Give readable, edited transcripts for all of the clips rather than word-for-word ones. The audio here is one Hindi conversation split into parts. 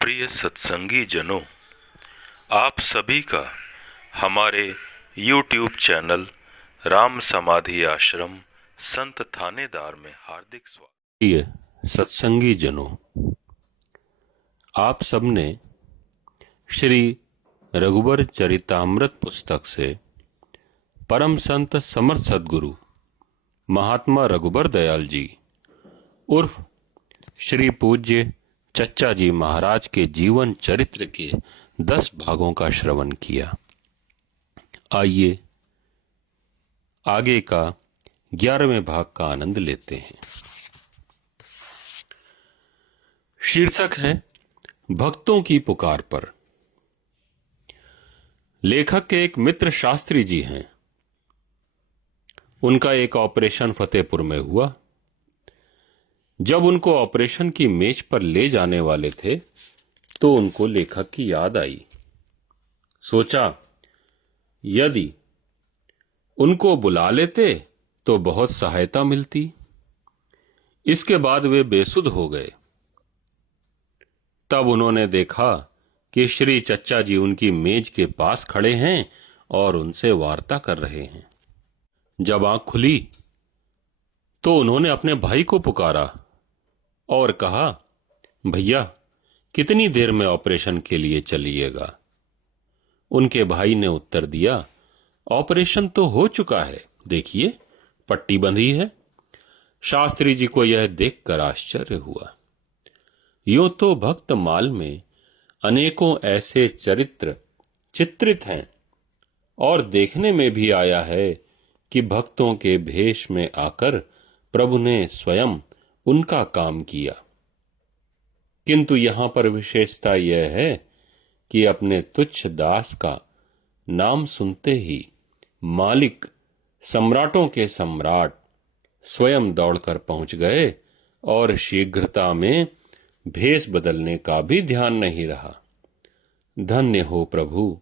प्रिय सत्संगी जनों, आप सभी का हमारे YouTube चैनल राम समाधि आश्रम संत थानेदार में हार्दिक स्वागत। प्रिय सत्संगी जनों, आप सबने श्री रघुवर चरितामृत पुस्तक से परम संत समर्थ सद्गुरु महात्मा रघुबर दयाल जी उर्फ श्री पूज्य चच्चा जी महाराज के जीवन चरित्र के 10 भागों का श्रवण किया। आइए आगे का 11वें भाग का आनंद लेते हैं। शीर्षक है भक्तों की पुकार पर। लेखक के एक मित्र शास्त्री जी हैं। उनका एक ऑपरेशन फतेहपुर में हुआ। जब उनको ऑपरेशन की मेज पर ले जाने वाले थे तो उनको लेखक की याद आई। सोचा यदि उनको बुला लेते तो बहुत सहायता मिलती। इसके बाद वे बेसुध हो गए। तब उन्होंने देखा कि श्री चच्चा जी उनकी मेज के पास खड़े हैं और उनसे वार्ता कर रहे हैं। जब आंख खुली तो उन्होंने अपने भाई को पुकारा और कहा, भैया कितनी देर में ऑपरेशन के लिए चलिएगा? उनके भाई ने उत्तर दिया, ऑपरेशन तो हो चुका है, देखिए पट्टी बंधी है। शास्त्री जी को यह देखकर आश्चर्य हुआ। यूं तो भक्त माल में अनेकों ऐसे चरित्र चित्रित हैं और देखने में भी आया है कि भक्तों के भेष में आकर प्रभु ने स्वयं उनका काम किया, किंतु यहां पर विशेषता यह है कि अपने तुच्छ दास का नाम सुनते ही मालिक सम्राटों के सम्राट स्वयं दौड़कर पहुंच गए और शीघ्रता में भेष बदलने का भी ध्यान नहीं रहा। धन्य हो प्रभु,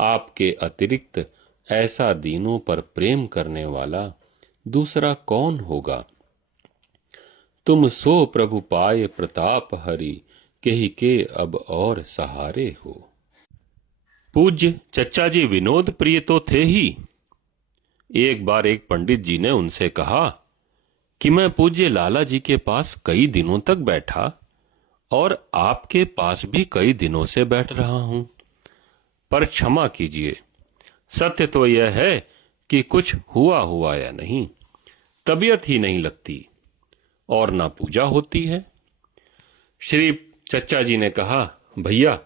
आपके अतिरिक्त ऐसा दीनों पर प्रेम करने वाला दूसरा कौन होगा। तुम सो प्रभु पाए प्रताप हरि, केहि के अब और सहारे हो। पूज्य चच्चा जी विनोद प्रिय तो थे ही। एक बार एक पंडित जी ने उनसे कहा कि मैं पूज्य लाला जी के पास कई दिनों तक बैठा और आपके पास भी कई दिनों से बैठ रहा हूं, पर क्षमा कीजिए, सत्य तो यह है कि कुछ हुआ या नहीं, तबीयत ही नहीं लगती और ना पूजा होती है। श्री चच्चा जी ने कहा, भैया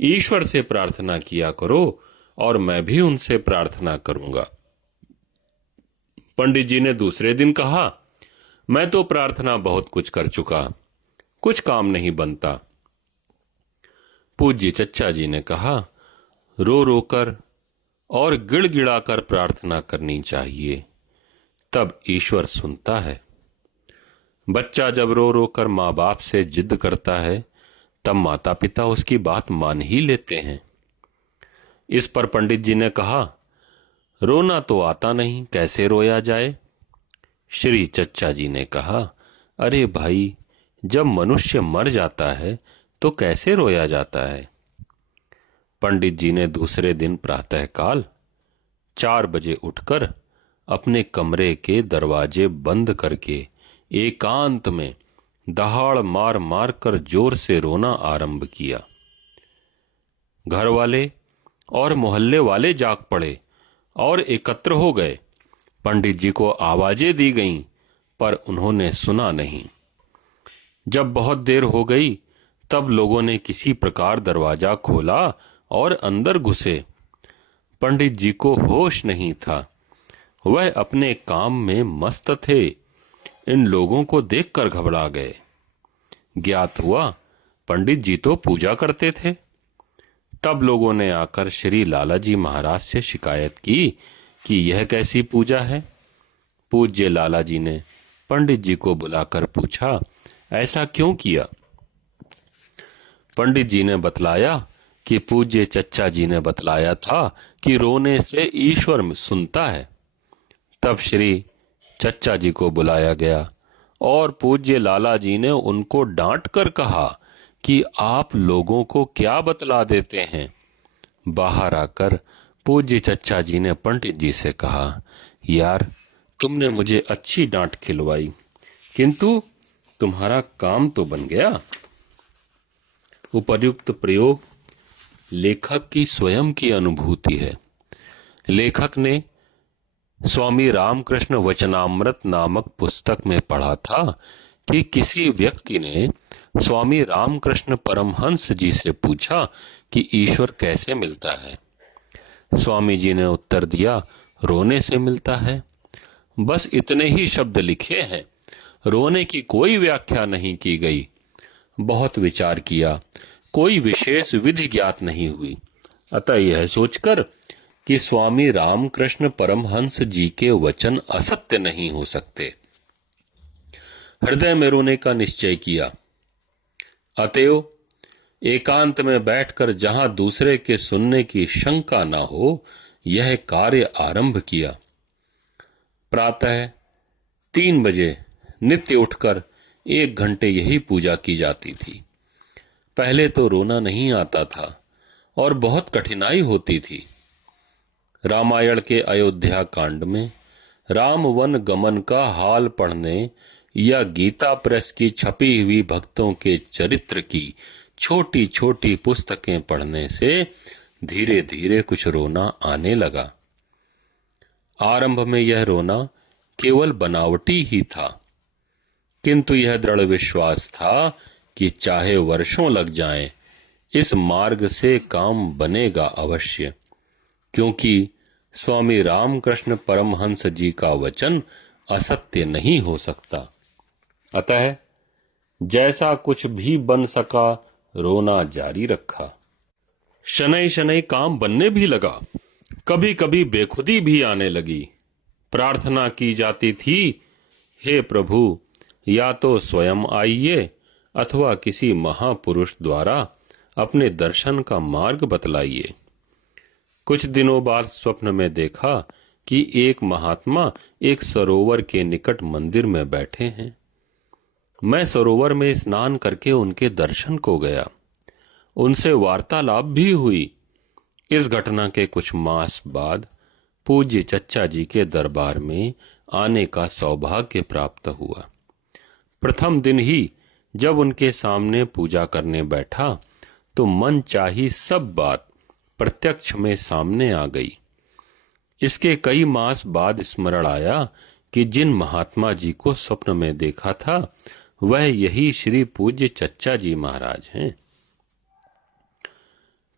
ईश्वर से प्रार्थना किया करो और मैं भी उनसे प्रार्थना करूंगा। पंडित जी ने दूसरे दिन कहा, मैं तो प्रार्थना बहुत कुछ कर चुका, कुछ काम नहीं बनता। पूज्य चच्चा जी ने कहा, रो रो कर और गिड़गिड़ा कर प्रार्थना करनी चाहिए, तब ईश्वर सुनता है। बच्चा जब रो रो कर माँ बाप से जिद करता है तब माता पिता उसकी बात मान ही लेते हैं। इस पर पंडित जी ने कहा, रोना तो आता नहीं, कैसे रोया जाए। श्री चच्चा जी ने कहा, अरे भाई, जब मनुष्य मर जाता है तो कैसे रोया जाता है। पंडित जी ने दूसरे दिन प्रातःकाल 4 बजे उठकर अपने कमरे के दरवाजे बंद करके एकांत में दहाड़ मार मार कर जोर से रोना आरंभ किया। घर वाले और मोहल्ले वाले जाग पड़े और एकत्र हो गए। पंडित जी को आवाजें दी गईं, पर उन्होंने सुना नहीं। जब बहुत देर हो गई तब लोगों ने किसी प्रकार दरवाजा खोला और अंदर घुसे। पंडित जी को होश नहीं था, वह अपने काम में मस्त थे। इन लोगों को देखकर घबरा गए। ज्ञात हुआ पंडित जी तो पूजा करते थे। तब लोगों ने आकर श्री लाला जी महाराज से शिकायत की कि यह कैसी पूजा है। पूज्य लाला जी ने पंडित जी को बुलाकर पूछा, ऐसा क्यों किया। पंडित जी ने बतलाया कि पूज्य चच्चा जी ने बतलाया था कि रोने से ईश्वर सुनता है। तब श्री चच्चा जी को बुलाया गया और पूज्य लाला जी ने उनको डांट कर कहा कि आप लोगों को क्या बतला देते हैं। बाहर आकर पूज्य चच्चा जी ने पंडित जी से कहा, यार तुमने मुझे अच्छी डांट खिलवाई, किंतु तुम्हारा काम तो बन गया। उपर्युक्त प्रयोग लेखक की स्वयं की अनुभूति है। लेखक ने स्वामी रामकृष्ण वचनामृत नामक पुस्तक में पढ़ा था कि किसी व्यक्ति ने स्वामी रामकृष्ण परमहंस जी से पूछा कि ईश्वर कैसे मिलता है। स्वामी जी ने उत्तर दिया, रोने से मिलता है। बस इतने ही शब्द लिखे हैं, रोने की कोई व्याख्या नहीं की गई। बहुत विचार किया, कोई विशेष विधि ज्ञात नहीं हुई। अतः यह सोचकर कि स्वामी रामकृष्ण परमहंस जी के वचन असत्य नहीं हो सकते, हृदय में रोने का निश्चय किया। अतएव एकांत में बैठकर जहां दूसरे के सुनने की शंका न हो, यह कार्य आरंभ किया। प्रातः 3 बजे नित्य उठकर 1 घंटे यही पूजा की जाती थी। पहले तो रोना नहीं आता था और बहुत कठिनाई होती थी। रामायण के अयोध्या कांड में राम वन गमन का हाल पढ़ने या गीता प्रेस की छपी हुई भक्तों के चरित्र की छोटी छोटी पुस्तकें पढ़ने से धीरे धीरे कुछ रोना आने लगा। आरंभ में यह रोना केवल बनावटी ही था, किंतु यह दृढ़ विश्वास था कि चाहे वर्षों लग जाएं, इस मार्ग से काम बनेगा अवश्य, क्योंकि स्वामी रामकृष्ण परमहंस जी का वचन असत्य नहीं हो सकता। अतः जैसा कुछ भी बन सका, रोना जारी रखा। शनै शनै काम बनने भी लगा। कभी कभी बेखुदी भी आने लगी। प्रार्थना की जाती थी, हे प्रभु, या तो स्वयं आइए अथवा किसी महापुरुष द्वारा अपने दर्शन का मार्ग बतलाइए। कुछ दिनों बाद स्वप्न में देखा कि एक महात्मा एक सरोवर के निकट मंदिर में बैठे हैं। मैं सरोवर में स्नान करके उनके दर्शन को गया। उनसे वार्तालाप भी हुई। इस घटना के कुछ मास बाद पूज्य चच्चा जी के दरबार में आने का सौभाग्य प्राप्त हुआ। प्रथम दिन ही जब उनके सामने पूजा करने बैठा तो मन चाही सब बात प्रत्यक्ष में सामने आ गई। इसके कई मास बाद स्मरण आया कि जिन महात्मा जी को स्वप्न में देखा था, वह यही श्री पूज्य चच्चा जी महाराज हैं।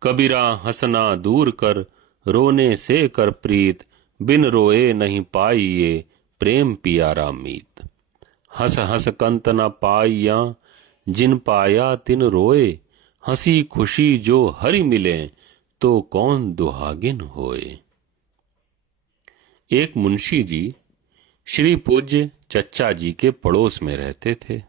कबीरा हंसना दूर कर, रोने से कर प्रीत, बिन रोए नहीं पाइए, प्रेम पियारा मीत। हंस हंस कंत न पाइया, जिन पाया तिन रोए, हंसी खुशी जो हरि मिले, तो कौन दुहागिन होए। एक मुंशी जी श्री पूज्य चच्चा जी के पड़ोस में रहते थे।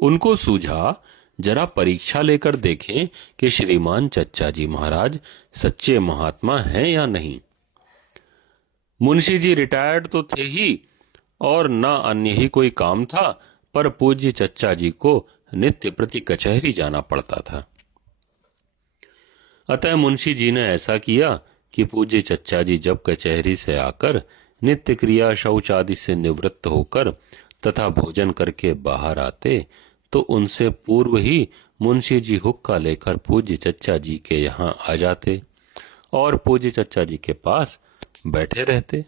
उनको सूझा जरा परीक्षा लेकर देखें कि श्रीमान चच्चा जी महाराज सच्चे महात्मा हैं या नहीं। मुंशी जी रिटायर्ड तो थे ही और न अन्य ही कोई काम था, पर पूज्य चच्चा जी को नित्य प्रति कचहरी जाना पड़ता था। अतः मुंशी जी ने ऐसा किया कि पूज्य चच्चा जी जब कचहरी से आकर नित्य क्रिया शौच आदि से निवृत्त होकर तथा भोजन करके बाहर आते तो उनसे पूर्व ही मुंशी जी हुक्का लेकर पूज्य चच्चा जी के यहाँ आ जाते और पूज्य चच्चा जी के पास बैठे रहते।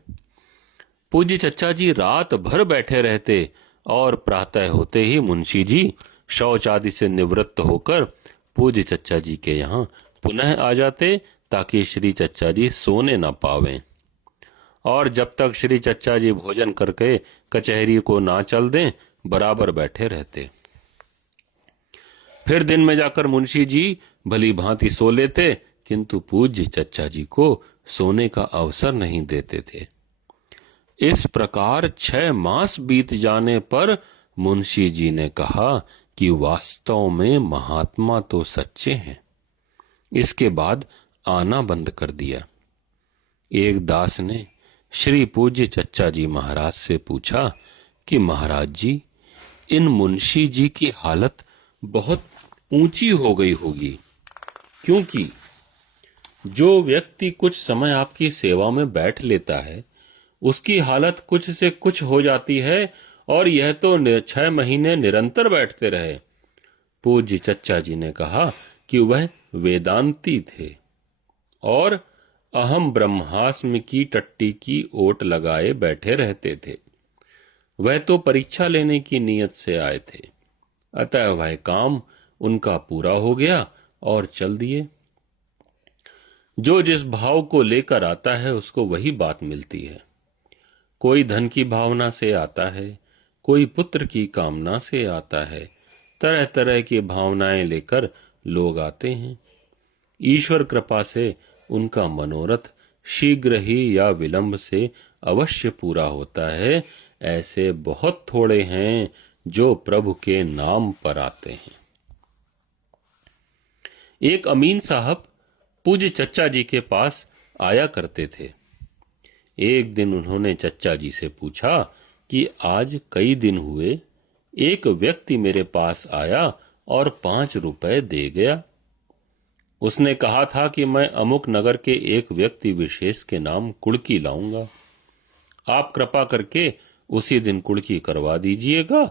पूज्य चच्चा जी रात भर बैठे रहते और प्रातः होते ही मुंशी जी शौच आदि से निवृत्त होकर पूज्य चच्चा जी के यहाँ पुनः आ जाते ताकि श्री चच्चा जी सोने न पावें, और जब तक श्री चच्चा जी भोजन करके कचहरी को ना चल दें बराबर बैठे रहते। फिर दिन में जाकर मुंशी जी भली भांति सो लेते, किंतु पूज्य चच्चा जी को सोने का अवसर नहीं देते थे। इस प्रकार 6 मास बीत जाने पर मुंशी जी ने कहा कि वास्तव में महात्मा तो सच्चे हैं। इसके बाद आना बंद कर दिया। एक दास ने श्री पूज्य चच्चा जी महाराज से पूछा कि महाराज जी, इन मुंशी जी की हालत बहुत ऊंची हो गई होगी, क्योंकि जो व्यक्ति कुछ समय आपकी सेवा में बैठ लेता है उसकी हालत कुछ से कुछ हो जाती है, और यह तो 6 महीने निरंतर बैठते रहे। पूज्य चच्चा जी ने कहा कि वह वेदांती थे और अहम ब्रह्मास्मि की टट्टी की ओट लगाए बैठे रहते थे। वह तो परीक्षा लेने की नीयत से आए थे, अतः वह काम उनका पूरा हो गया और चल दिए। जो जिस भाव को लेकर आता है उसको वही बात मिलती है। कोई धन की भावना से आता है, कोई पुत्र की कामना से आता है। तरह तरह की भावनाएं लेकर लोग आते हैं। ईश्वर कृपा से उनका मनोरथ शीघ्र ही या विलंब से अवश्य पूरा होता है। ऐसे बहुत थोड़े हैं जो प्रभु के नाम पर आते हैं। एक अमीन साहब पूज्य चच्चा जी के पास आया करते थे। एक दिन उन्होंने चच्चा जी से पूछा कि आज कई दिन हुए एक व्यक्ति मेरे पास आया और 5 रुपए दे गया। उसने कहा था कि मैं अमुक नगर के एक व्यक्ति विशेष के नाम कुड़की लाऊंगा। आप कृपा करके उसी दिन कुड़की करवा दीजिएगा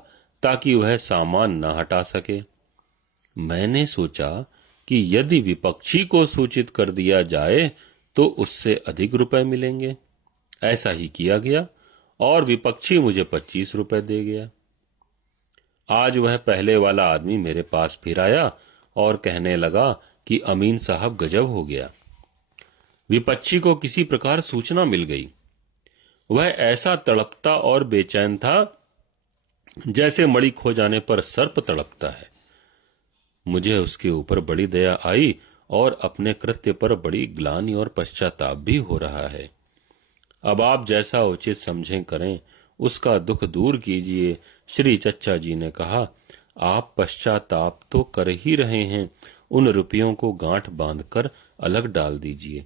ताकि वह सामान न हटा सके। मैंने सोचा कि यदि विपक्षी को सूचित कर दिया जाए तो उससे अधिक रुपए मिलेंगे। ऐसा ही किया गया और विपक्षी मुझे 25 रुपए दे गया। आज वह पहले वाला आदमी मेरे पास फिर आया और कहने लगा कि अमीन साहब गजब हो गया। विपक्षी को किसी प्रकार सूचना मिल गई। वह ऐसा तड़पता और बेचैन था जैसे मणि खो जाने पर सर्प तड़पता है। मुझे उसके ऊपर बड़ी दया आई और अपने कृत्य पर बड़ी ग्लानि और पश्चाताप भी हो रहा है। अब आप जैसा उचित समझें करें, उसका दुख दूर कीजिए। श्री चच्चा जी ने कहा, आप पश्चाताप तो कर ही रहे हैं, उन रुपयों को गांठ बांधकर अलग डाल दीजिए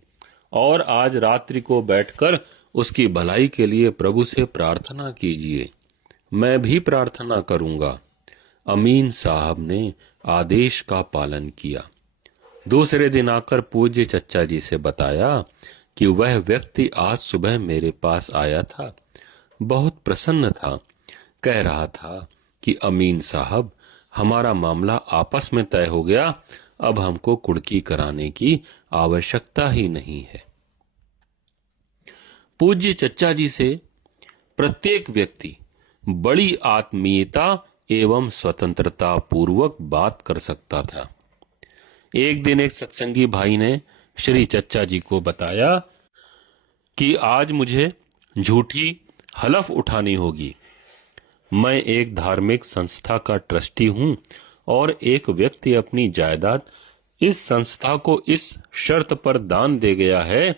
और आज रात्रि को बैठकर उसकी भलाई के लिए प्रभु से प्रार्थना कीजिए। मैं भी प्रार्थना करूंगा। अमीन साहब ने आदेश का पालन किया। दूसरे दिन आकर पूज्य चच्चा जी से बताया कि वह व्यक्ति आज सुबह मेरे पास आया था। बहुत प्रसन्न था। कह रहा था कि अमीन साहब, हमारा मामला आपस में तय हो गया। अब हमको कुड़की कराने की आवश्यकता ही नहीं है। पूज्य चच्चा जी से प्रत्येक व्यक्ति बड़ी आत्मीयता एवं स्वतंत्रता पूर्वक बात कर सकता था। एक दिन एक सत्संगी भाई ने श्री चच्चा जी को बताया कि आज मुझे झूठी हलफ उठानी होगी। मैं एक धार्मिक संस्था का ट्रस्टी हूं और एक व्यक्ति अपनी जायदाद इस संस्था को इस शर्त पर दान दे गया है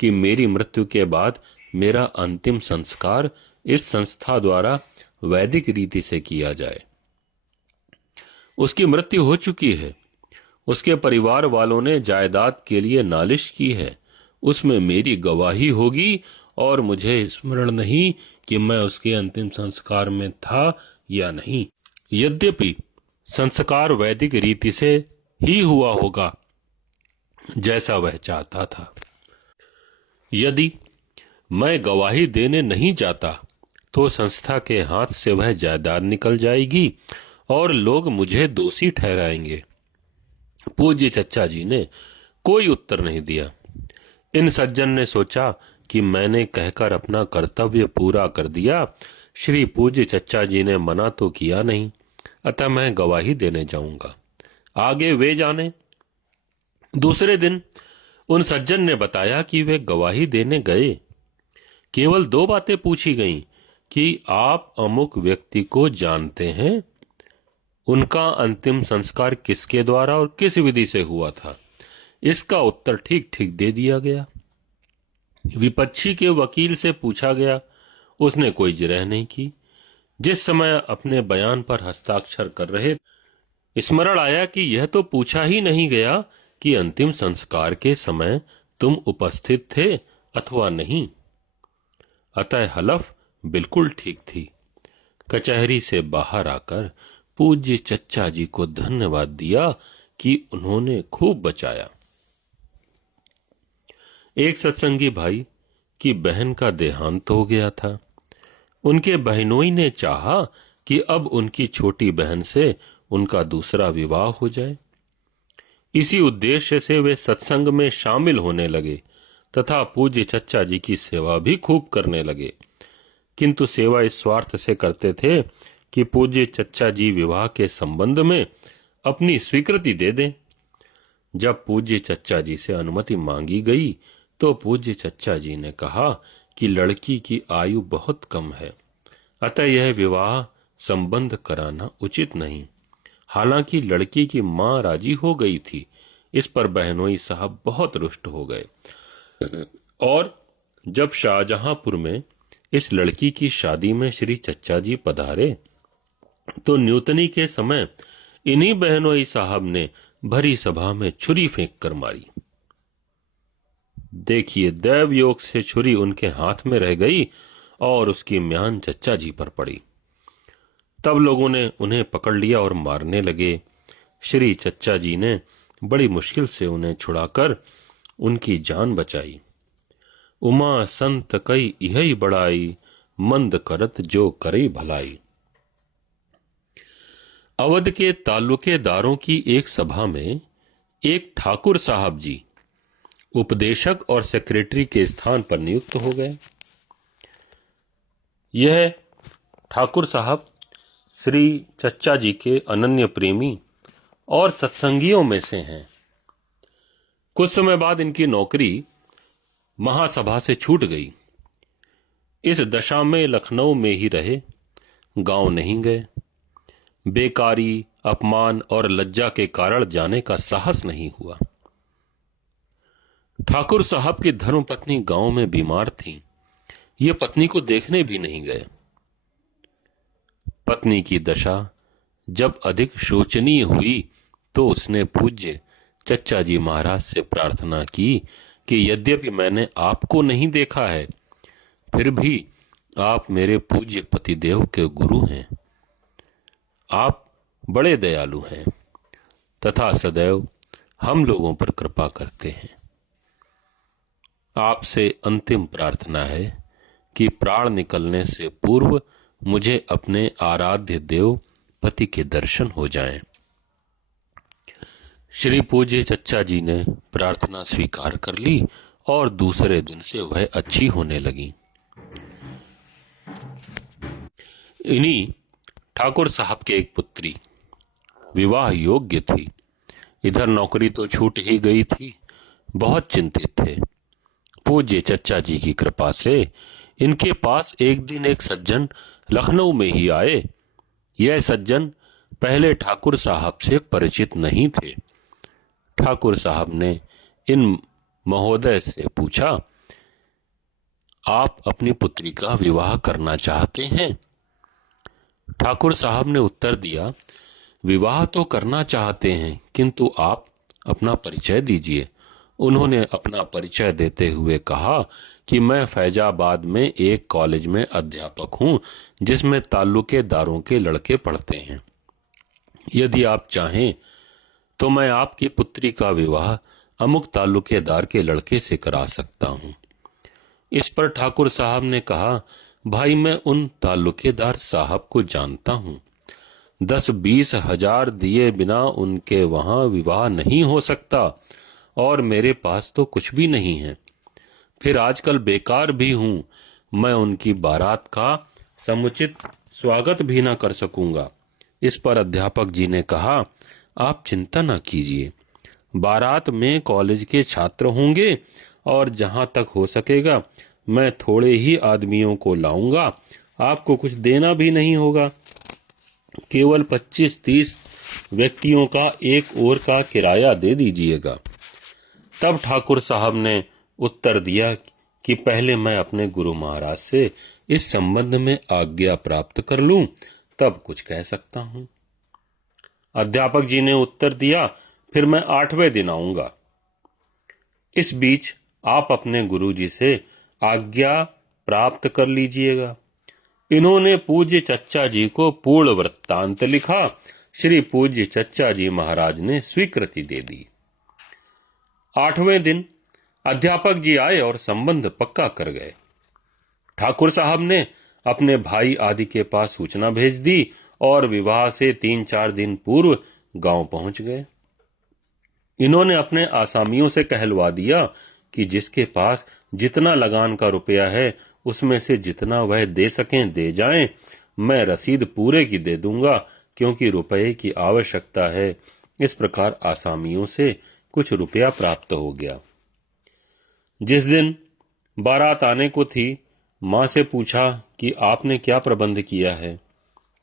कि मेरी मृत्यु के बाद मेरा अंतिम संस्कार इस संस्था द्वारा वैदिक रीति से किया जाए। उसकी मृत्यु हो चुकी है। उसके परिवार वालों ने जायदाद के लिए नालिश की है। उसमें मेरी गवाही होगी और मुझे स्मरण नहीं कि मैं उसके अंतिम संस्कार में था या नहीं। यद्यपि संस्कार वैदिक रीति से ही हुआ होगा जैसा वह चाहता था। यदि मैं गवाही देने नहीं जाता तो संस्था के हाथ से वह जायदाद निकल जाएगी और लोग मुझे दोषी ठहराएंगे। पूज्य चच्चा जी ने कोई उत्तर नहीं दिया। इन सज्जन ने सोचा कि मैंने कहकर अपना कर्तव्य पूरा कर दिया। श्री पूज्य चच्चा जी ने मना तो किया नहीं, अतः मैं गवाही देने जाऊंगा। आगे वे जाने। दूसरे दिन उन सज्जन ने बताया कि वे गवाही देने गए। केवल 2 बातें पूछी गईं कि आप अमुक व्यक्ति को जानते हैं, उनका अंतिम संस्कार किसके द्वारा और किस विधि से हुआ था। इसका उत्तर ठीक ठीक दे दिया गया। विपक्षी के वकील से पूछा गया, उसने कोई जिरह नहीं की। जिस समय अपने बयान पर हस्ताक्षर कर रहे, स्मरण आया कि यह तो पूछा ही नहीं गया कि अंतिम संस्कार के समय तुम उपस्थित थे अथवा नहीं। अतः हलफ बिल्कुल ठीक थी। कचहरी से बाहर आकर पूज्य चच्चा जी को धन्यवाद दिया कि उन्होंने खूब बचाया। एक सत्संगी भाई की बहन का देहांत हो गया था। उनके बहनोई ने चाहा कि अब उनकी छोटी बहन से उनका दूसरा विवाह हो जाए। इसी उद्देश्य से वे सत्संग में शामिल होने लगे तथा पूज्य चच्चा जी की सेवा भी खूब करने लगे, किंतु सेवा इस स्वार्थ से करते थे कि पूज्य चच्चा जी विवाह के संबंध में अपनी स्वीकृति दे दें। जब पूज्य चच्चा जी से अनुमति मांगी गई तो पूज्य चच्चा जी ने कहा कि लड़की की आयु बहुत कम है, अतः यह विवाह संबंध कराना उचित नहीं। हालांकि लड़की की मां राजी हो गई थी। इस पर बहनोई साहब बहुत रुष्ट हो गए और जब शाहजहांपुर में इस लड़की की शादी में श्री चच्चा जी पधारे तो न्यूतनी के समय इन्हीं बहनोई साहब ने भरी सभा में छुरी फेंक कर मारी। देखिए, दैव योग से छुरी उनके हाथ में रह गई और उसकी म्यान चच्चा जी पर पड़ी। तब लोगों ने उन्हें पकड़ लिया और मारने लगे। श्री चच्चा जी ने बड़ी मुश्किल से उन्हें छुड़ाकर उनकी जान बचाई। उमा संत कई यही बड़ाई, मंद करत जो करे भलाई। अवध के तालुकेदारों की एक सभा में एक ठाकुर साहब जी उपदेशक और सेक्रेटरी के स्थान पर नियुक्त हो गए। यह ठाकुर साहब श्री चच्चा जी के अनन्य प्रेमी और सत्संगियों में से हैं। कुछ समय बाद इनकी नौकरी महासभा से छूट गई। इस दशा में लखनऊ में ही रहे, गांव नहीं गए। बेकारी, अपमान और लज्जा के कारण जाने का साहस नहीं हुआ। ठाकुर साहब की धर्मपत्नी गांव में बीमार थी। ये पत्नी को देखने भी नहीं गए। पत्नी की दशा जब अधिक शोचनीय हुई तो उसने पूज्य चच्चा जी महाराज से प्रार्थना की कि यद्यपि मैंने आपको नहीं देखा है, फिर भी आप मेरे पूज्य पतिदेव के गुरु हैं। आप बड़े दयालु हैं तथा सदैव हम लोगों पर कृपा करते हैं। आपसे अंतिम प्रार्थना है कि प्राण निकलने से पूर्व मुझे अपने आराध्य देव पति के दर्शन हो जाएं। श्री पूज्य चच्चा जी ने प्रार्थना स्वीकार कर ली और दूसरे दिन से वह अच्छी होने लगी। इन्हीं ठाकुर साहब के एक पुत्री विवाह योग्य थी। इधर नौकरी तो छूट ही गई थी, बहुत चिंतित थे। पूज्य चच्चा जी की कृपा से इनके पास एक दिन एक सज्जन लखनऊ में ही आए। यह सज्जन पहले ठाकुर साहब से परिचित नहीं थे। ठाकुर साहब ने इन महोदय से पूछा, आप अपनी पुत्री का विवाह करना चाहते हैं? ठाकुर साहब ने उत्तर दिया, विवाह तो करना चाहते हैं, किंतु आप अपना परिचय दीजिए। उन्होंने अपना परिचय देते हुए कहा कि मैं फैजाबाद में एक कॉलेज में अध्यापक हूं जिसमें ताल्लुकेदारों के लड़के पढ़ते हैं। यदि आप चाहें तो मैं आपकी पुत्री का विवाह अमुक ताल्लुकेदार के लड़के से करा सकता हूं। इस पर ठाकुर साहब ने कहा, भाई मैं उन ताल्लुकेदार साहब को जानता हूं। 10-20 हजार दिए बिना उनके वहां विवाह नहीं हो सकता और मेरे पास तो कुछ भी नहीं है। फिर आजकल बेकार भी हूं, मैं उनकी बारात का समुचित स्वागत भी न कर सकूंगा। इस पर अध्यापक जी ने कहा, आप चिंता न कीजिए, बारात में कॉलेज के छात्र होंगे और जहां तक हो सकेगा मैं थोड़े ही आदमियों को लाऊंगा। आपको कुछ देना भी नहीं होगा, केवल 25-30 व्यक्तियों का एक ओर का किराया दे दीजिएगा। तब ठाकुर साहब ने उत्तर दिया कि पहले मैं अपने गुरु महाराज से इस संबंध में आज्ञा प्राप्त कर लूं, तब कुछ कह सकता हूं। अध्यापक जी ने उत्तर दिया, फिर मैं 8वें दिन आऊंगा। इस बीच आप अपने गुरुजी से आज्ञा प्राप्त कर लीजिएगा। इन्होंने पूज्य चच्चा जी को पूर्ण वृत्तांत लिखा। श्री पूज्य चच्चा जी महाराज ने स्वीकृति दे दी। 8वें दिन अध्यापक जी आए और संबंध पक्का कर गए। ठाकुर साहब ने अपने भाई आदि के पास सूचना भेज दी और विवाह से 3-4 दिन पूर्व गांव पहुंच गए। इन्होंने अपने आसामियों से कहलवा दिया कि जिसके पास जितना लगान का रुपया है उसमें से जितना वह दे सकें दे जाएं। मैं रसीद पूरे की दे दूंगा क्योंकि रुपये की आवश्यकता है। इस प्रकार आसामियों से कुछ रुपया प्राप्त हो गया। जिस दिन बारात आने को थी, मां से पूछा कि आपने क्या प्रबंध किया है।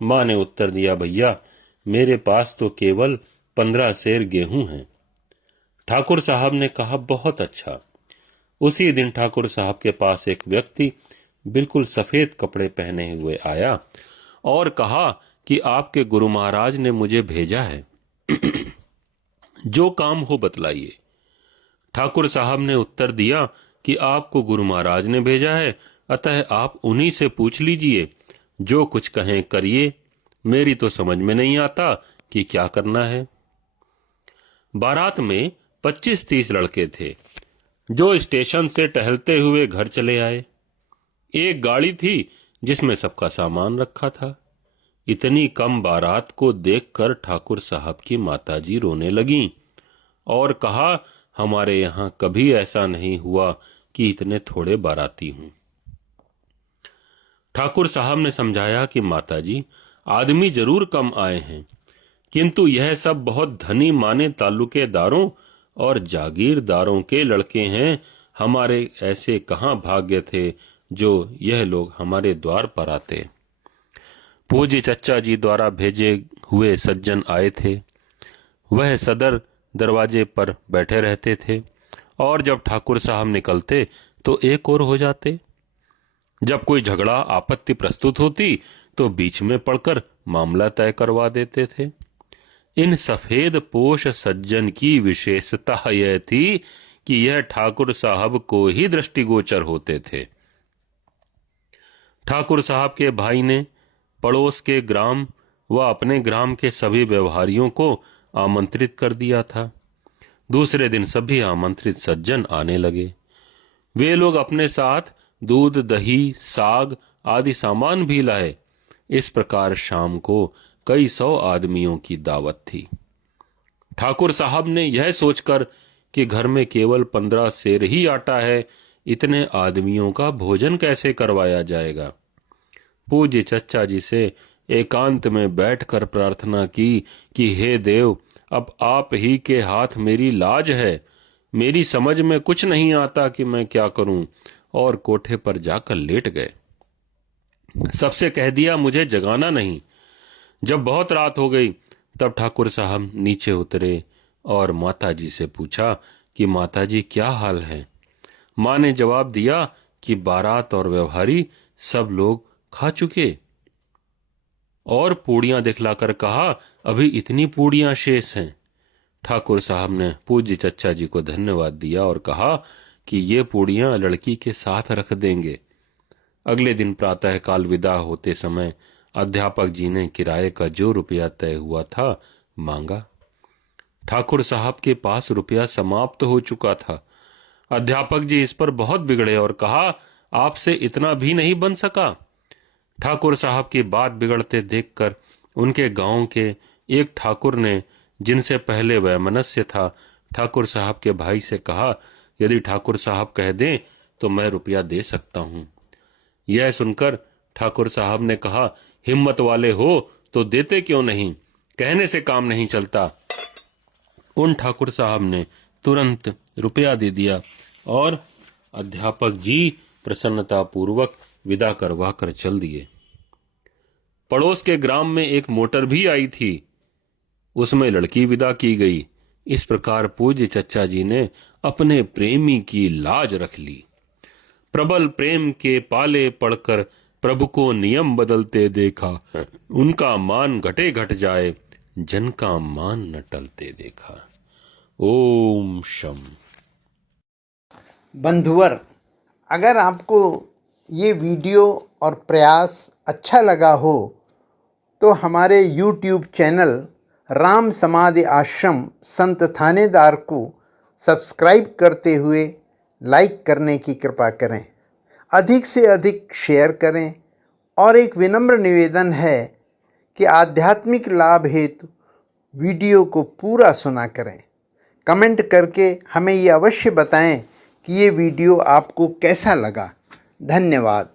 मां ने उत्तर दिया, भैया मेरे पास तो केवल 15 सेर गेहूं हैं। ठाकुर साहब ने कहा, बहुत अच्छा। उसी दिन ठाकुर साहब के पास एक व्यक्ति बिल्कुल सफेद कपड़े पहने हुए आया और कहा कि आपके गुरु महाराज ने मुझे भेजा है। जो काम हो बतलाइए। ठाकुर साहब ने उत्तर दिया कि आपको गुरु महाराज ने भेजा है, अतः आप उन्हीं से पूछ लीजिए। जो कुछ कहें करिए, मेरी तो समझ में नहीं आता कि क्या करना है। बारात में 25-30 लड़के थे जो स्टेशन से टहलते हुए घर चले आए। एक गाड़ी थी जिसमें सबका सामान रखा था। इतनी कम बारात को देखकर ठाकुर साहब की माताजी रोने लगीं और कहा, हमारे यहां कभी ऐसा नहीं हुआ कि इतने थोड़े बाराती हूं। ठाकुर साहब ने समझाया कि माताजी, आदमी जरूर कम आए हैं, किंतु यह सब बहुत धनी माने ताल्लुकेदारों और जागीरदारों के लड़के हैं। हमारे ऐसे कहां भाग्य थे जो यह लोग हमारे द्वार पर आते। पूज्य चच्चा जी द्वारा भेजे हुए सज्जन आए थे। वह सदर दरवाजे पर बैठे रहते थे और जब ठाकुर साहब निकलते तो एक और हो जाते। जब कोई झगड़ा आपत्ति प्रस्तुत होती तो बीच में पड़कर मामला तय करवा देते थे। इन सफेद पोश सज्जन की विशेषता यह थी कि यह ठाकुर साहब को ही दृष्टिगोचर होते थे। ठाकुर साहब के भाई ने पड़ोस के ग्राम व अपने ग्राम के सभी व्यवहारियों को आमंत्रित कर दिया था। दूसरे दिन सभी आमंत्रित सज्जन आने लगे। वे लोग अपने साथ दूध, दही, साग आदि सामान भी लाए। इस प्रकार शाम को कई 100 आदमियों की दावत थी। ठाकुर साहब ने यह सोचकर कि घर में केवल 15 सेर ही आटा है, इतने आदमियों का भोजन कैसे करवाया जाएगा। पूज्य चच्चा जी से एकांत में बैठकर प्रार्थना की कि हे देव, अब आप ही के हाथ मेरी लाज है। मेरी समझ में कुछ नहीं आता कि मैं क्या करूं, और कोठे पर जाकर लेट गए। सबसे कह दिया मुझे जगाना नहीं। जब बहुत रात हो गई तब ठाकुर साहब नीचे उतरे और माताजी से पूछा कि माताजी क्या हाल है। मां ने जवाब दिया कि बारात और व्यवहारी सब लोग खा चुके, और पूड़ियां दिखलाकर कहा, अभी इतनी पूड़ियां शेष हैं। ठाकुर साहब ने पूज्य चच्चा जी को धन्यवाद दिया और कहा कि ये पूड़ियां लड़की के साथ रख देंगे। अगले दिन प्रातःकाल विदा होते समय अध्यापक जी ने किराए का जो रुपया तय हुआ था मांगा। ठाकुर साहब के पास रुपया समाप्त हो चुका था। अध्यापक जी इस पर बहुत बिगड़े और कहा, आपसे इतना भी नहीं बन सका। ठाकुर साहब की बात बिगड़ते देखकर उनके गांव के एक ठाकुर ने, जिनसे पहले वैमनस्य था, ठाकुर साहब के भाई से कहा, यदि ठाकुर साहब कह दें तो मैं रुपया दे सकता हूं। यह सुनकर ठाकुर साहब ने कहा, हिम्मत वाले हो तो देते क्यों नहीं, कहने से काम नहीं चलता। उन ठाकुर साहब ने तुरंत रुपया दे दिया और अध्यापक जी प्रसन्नता पूर्वक विदा करवा कर चल दिए। पड़ोस के ग्राम में एक मोटर भी आई थी, उसमें लड़की विदा की गई। इस प्रकार पूज्य चच्चा जी ने अपने प्रेमी की लाज रख ली। प्रबल प्रेम के पाले पड़कर प्रभु को नियम बदलते देखा, उनका मान घटे घट जाए, जन का मान न टलते देखा। ओम शम। बंधुवर, अगर आपको ये वीडियो और प्रयास अच्छा लगा हो तो हमारे YouTube चैनल राम समाधि आश्रम संत थानेदार को सब्सक्राइब करते हुए लाइक करने की कृपा करें, अधिक से अधिक शेयर करें और एक विनम्र निवेदन है कि आध्यात्मिक लाभ हेतु वीडियो को पूरा सुना करें। कमेंट करके हमें ये अवश्य बताएं कि ये वीडियो आपको कैसा लगा। धन्यवाद।